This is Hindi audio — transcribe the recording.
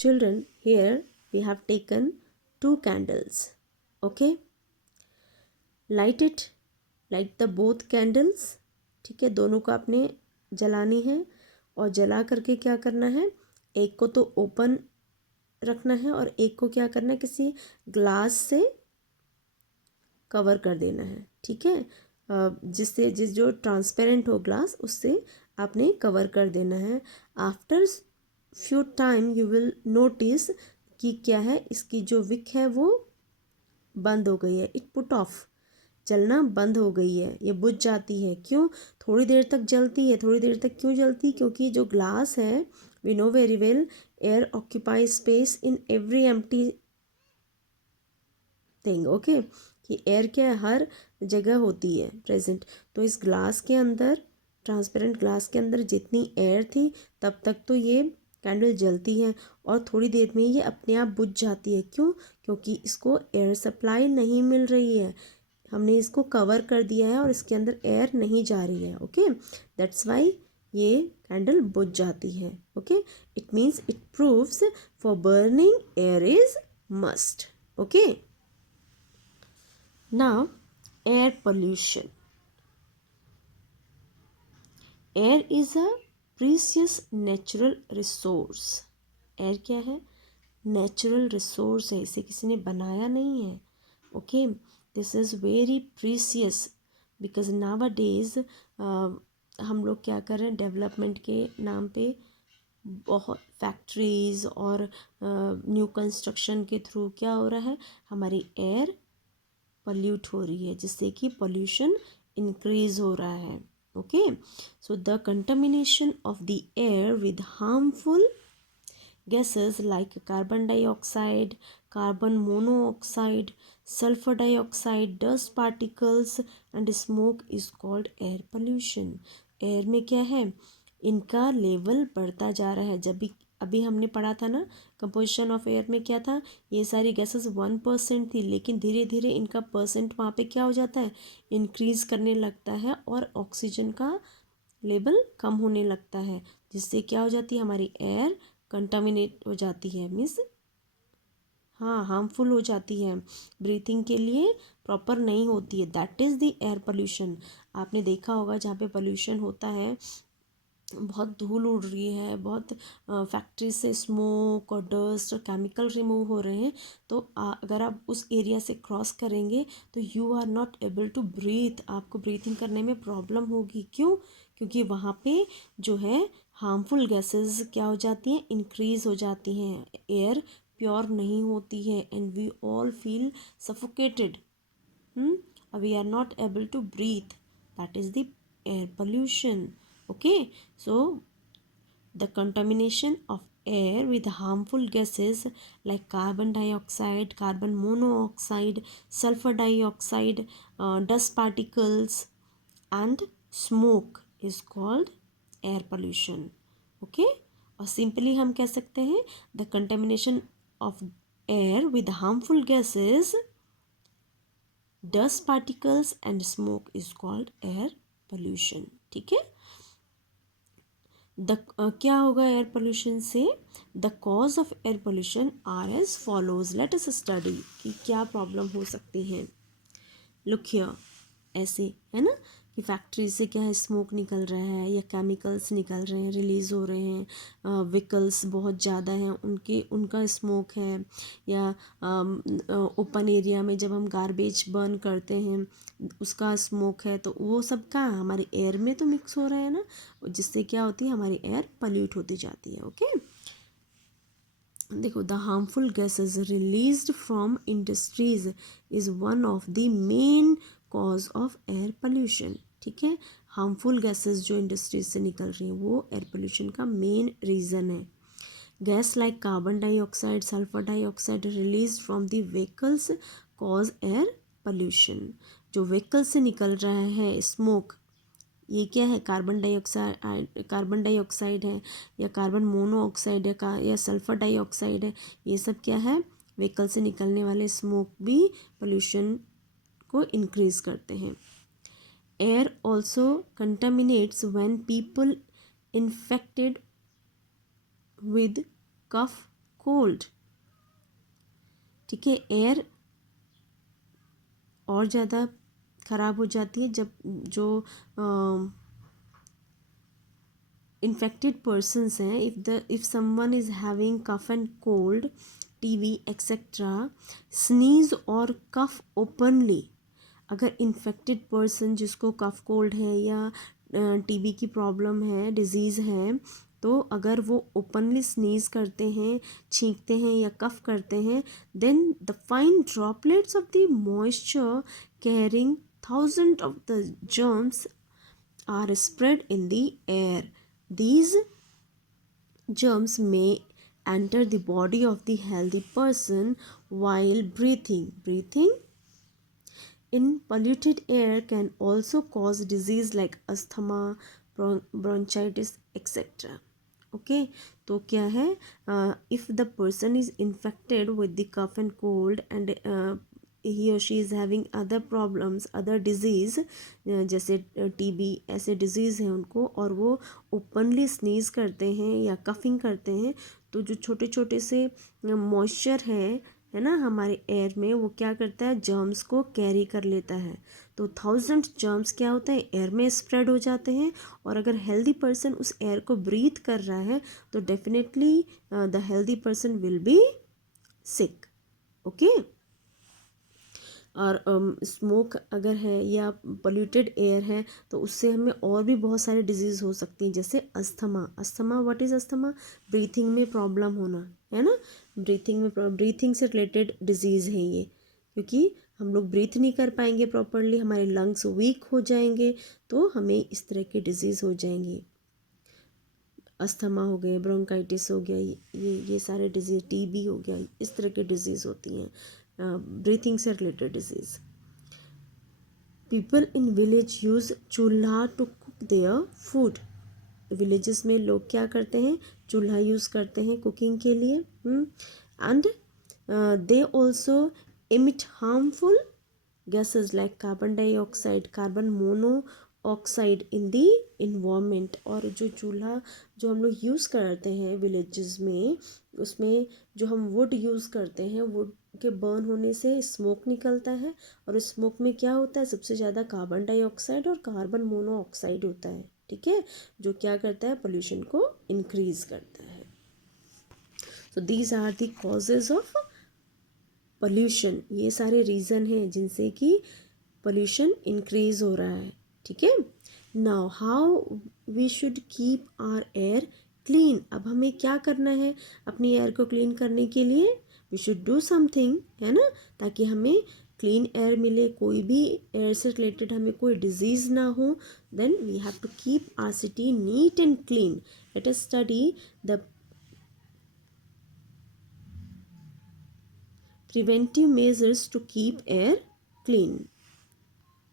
Children, here we have taken 2 candles. Okay, light it, light the both candles. ठीक है, दोनों को आपने जलानी है और जला करके क्या करना है, एक को तो ओपन रखना है और एक को क्या करना है, किसी ग्लास से कवर कर देना है। ठीक है, जिससे जो ट्रांसपेरेंट हो ग्लास उससे आपने कवर कर देना है। After few time you will notice कि क्या है, इसकी जो विक है वो बंद हो गई है, इट पुट ऑफ, जलना बंद हो गई है, ये बुझ जाती है। क्यों? थोड़ी देर तक जलती है। थोड़ी देर तक क्यों जलती? क्योंकि जो ग्लास है, we know very well, air occupy space in every empty thing. Okay, कि एयर क्या है, हर जगह होती है प्रेजेंट। तो इस ग्लास के अंदर, ट्रांसपेरेंट ग्लास के अंदर जितनी एयर थी तब तक तो ये कैंडल जलती है और थोड़ी देर में ये अपने आप बुझ जाती है। क्यों? क्योंकि इसको एयर सप्लाई नहीं मिल रही है, हमने इसको कवर कर दिया है और इसके अंदर एयर नहीं जा रही है। ओके, दैट्स वाई ये कैंडल बुझ जाती है। Okay, it means it proves for burning air is must. Okay, now air pollution. Air is a precious natural resource. Air क्या है? Natural resource है, इसे किसी ने बनाया नहीं है। Okay, this is very precious because nowadays हम लोग क्या कर रहे हैं, डेवलपमेंट के नाम पे बहुत फैक्ट्रीज और न्यू कंस्ट्रक्शन के थ्रू क्या हो रहा है, हमारी एयर पल्यूट हो रही है, जिससे कि पोल्यूशन इंक्रीज हो रहा है। Okay, so the contamination of the air with harmful gases like carbon dioxide, carbon monoxide, sulfur dioxide, dust particles and smoke is called air pollution. Air में क्या है, इनका लेवल बढ़ता जा रहा है। जब भी अभी हमने पढ़ा था ना, कंपोजिशन ऑफ एयर में क्या था, ये सारी गैसेस 1% थी, लेकिन धीरे धीरे इनका परसेंट वहाँ पे क्या हो जाता है, इंक्रीज करने लगता है और ऑक्सीजन का लेवल कम होने लगता है, जिससे क्या हो जाती है, हमारी एयर कंटामिनेट हो जाती है, मीन्स हाँ हार्मफुल हो जाती है, ब्रीथिंग के लिए प्रॉपर नहीं होती है। That is the air pollution. आपने देखा होगा जहाँ पे पोल्यूशन होता है, बहुत धूल उड़ रही है, बहुत फैक्ट्री से स्मोक और डस्ट और केमिकल रिमूव हो रहे हैं, तो अगर आप उस एरिया से क्रॉस करेंगे तो you are not able to breathe, आपको ब्रीथिंग करने में प्रॉब्लम होगी। क्यों? क्योंकि वहाँ पे जो है हार्मफुल गैसेस क्या हो जाती हैं, इंक्रीज हो जाती हैं, एयर प्योर नहीं होती है and we all feel suffocated, we are not able to breathe. That is the air pollution. Okay, so the contamination of air with harmful gases like carbon dioxide, carbon monoxide, sulfur dioxide, dust particles and smoke is called air pollution. Okay, और simply हम कह सकते हैं the contamination of air with harmful gases, dust particles and smoke is called air pollution. ठीक है, क्या होगा एयर पोल्यूशन से? The cause of air pollution are as follows. Let us study कि क्या प्रॉब्लम हो सकती हैं। लुक हियर, ऐसे है ना कि फैक्ट्री से क्या है, स्मोक निकल रहा है या केमिकल्स निकल रहे हैं, रिलीज़ हो रहे हैं, व्हीकल्स बहुत ज़्यादा हैं उनका स्मोक है, या ओपन एरिया में जब हम गार्बेज बर्न करते हैं उसका स्मोक है, तो वो सब का हमारे एयर में तो मिक्स हो रहा है ना, जिससे क्या होती है, हमारी एयर पल्यूट होती जाती है। ओके, देखो, the harmful gases released from industries is one of the main cause of air pollution. ठीक है, हार्मफुल गैसेस जो इंडस्ट्रीज से निकल रही हैं वो एयर पोल्यूशन का मेन रीज़न है। Gas like carbon dioxide, sulphur dioxide release from the vehicles cause air pollution. जो व्हीकल से निकल रहा है स्मोक, ये क्या है, कार्बन डाइऑक्साइड है या कार्बन मोनोऑक्साइड है या सल्फर डाइऑक्साइड है, ये सब क्या है, व्हीकल से निकलने वाले स्मोक भी पोल्यूशन को इंक्रीज करते हैं। Air also contaminates when people infected with cough cold, ठीक है। एयर और ज़्यादा ख़राब हो जाती है जब जो इन्फेक्टेड पर्सनस हैं, if someone is having cough and cold, TB etcetera, sneeze और कफ ओपनली, अगर इन्फेक्टेड पर्सन जिसको कफ कोल्ड है या टीबी की प्रॉब्लम है, डिजीज़ है, तो अगर वो ओपनली स्नीज करते हैं, छींकते हैं या कफ करते हैं, then the fine droplets of the moisture carrying thousand of the germs are spread in the air. These germs may enter the body of the healthy person while breathing. Breathing in polluted air can also cause disease like asthma, bronchitis, etc. Okay, तो क्या है, if the person is infected with the cough and cold and he or she is having other problems, other disease, जैसे टीबी ऐसे डिजीज़ हैं उनको, और वो ओपनली स्नीज करते हैं या कफिंग करते हैं, तो जो छोटे छोटे से मॉइस्चर है ना हमारे एयर में, वो क्या करता है, जर्म्स को कैरी कर लेता है. तो 1000 जर्म्स क्या होता है, एयर में स्प्रेड हो जाते हैं. और अगर हेल्दी पर्सन उस एयर को ब्रीथ कर रहा है तो definitely the healthy person will be sick. Okay. और स्मोक अगर है या पोल्यूटेड एयर है तो उससे हमें और भी बहुत सारे डिजीज़ हो सकती हैं, जैसे asthma. Asthma, what is asthma? Breathing में प्रॉब्लम होना, है ना. ब्रीथिंग से रिलेटेड डिजीज़ है ये, क्योंकि हम लोग ब्रीथ नहीं कर पाएंगे प्रॉपरली, हमारे लंग्स वीक हो जाएंगे, तो हमें इस तरह की डिजीज़ हो जाएंगी. अस्थमा हो गए, ब्रोंकाइटिस हो गया, ये सारे डिजीज़, टीबी हो गया, इस तरह की डिजीज़ होती हैं, ब्रीथिंग से related disease. People in village use chulha to cook their food. Villages में लोग क्या करते हैं, चूल्हा यूज़ करते हैं कुकिंग के लिए. And they also emit harmful gases like carbon dioxide, carbon monoxide in the environment. और जो चूल्हा जो हम लोग यूज़ करते हैं विलेजेस में, उसमें जो हम वुड यूज़ करते हैं, वुड के बर्न होने से स्मोक निकलता है, और स्मोक में क्या होता है, सबसे ज़्यादा कार्बन डाइऑक्साइड और कार्बन मोनोऑक्साइड होता है, ठीक है, जो क्या करता है, पोल्यूशन को इंक्रीज करता है. So these are the causes of pollution. ये सारे रीज़न हैं जिनसे कि पोल्यूशन इंक्रीज हो रहा है, ठीक है. Now how we should keep our air clean. अब हमें क्या करना है अपनी एयर को क्लीन करने के लिए? वी शुड डू समथिंग, है ना, ताकि हमें क्लीन एयर मिले, कोई भी एयर से रिलेटेड हमें कोई डिजीज़ ना हो. Then we have to keep our city neat and clean. Let us study the preventive measures to keep air clean.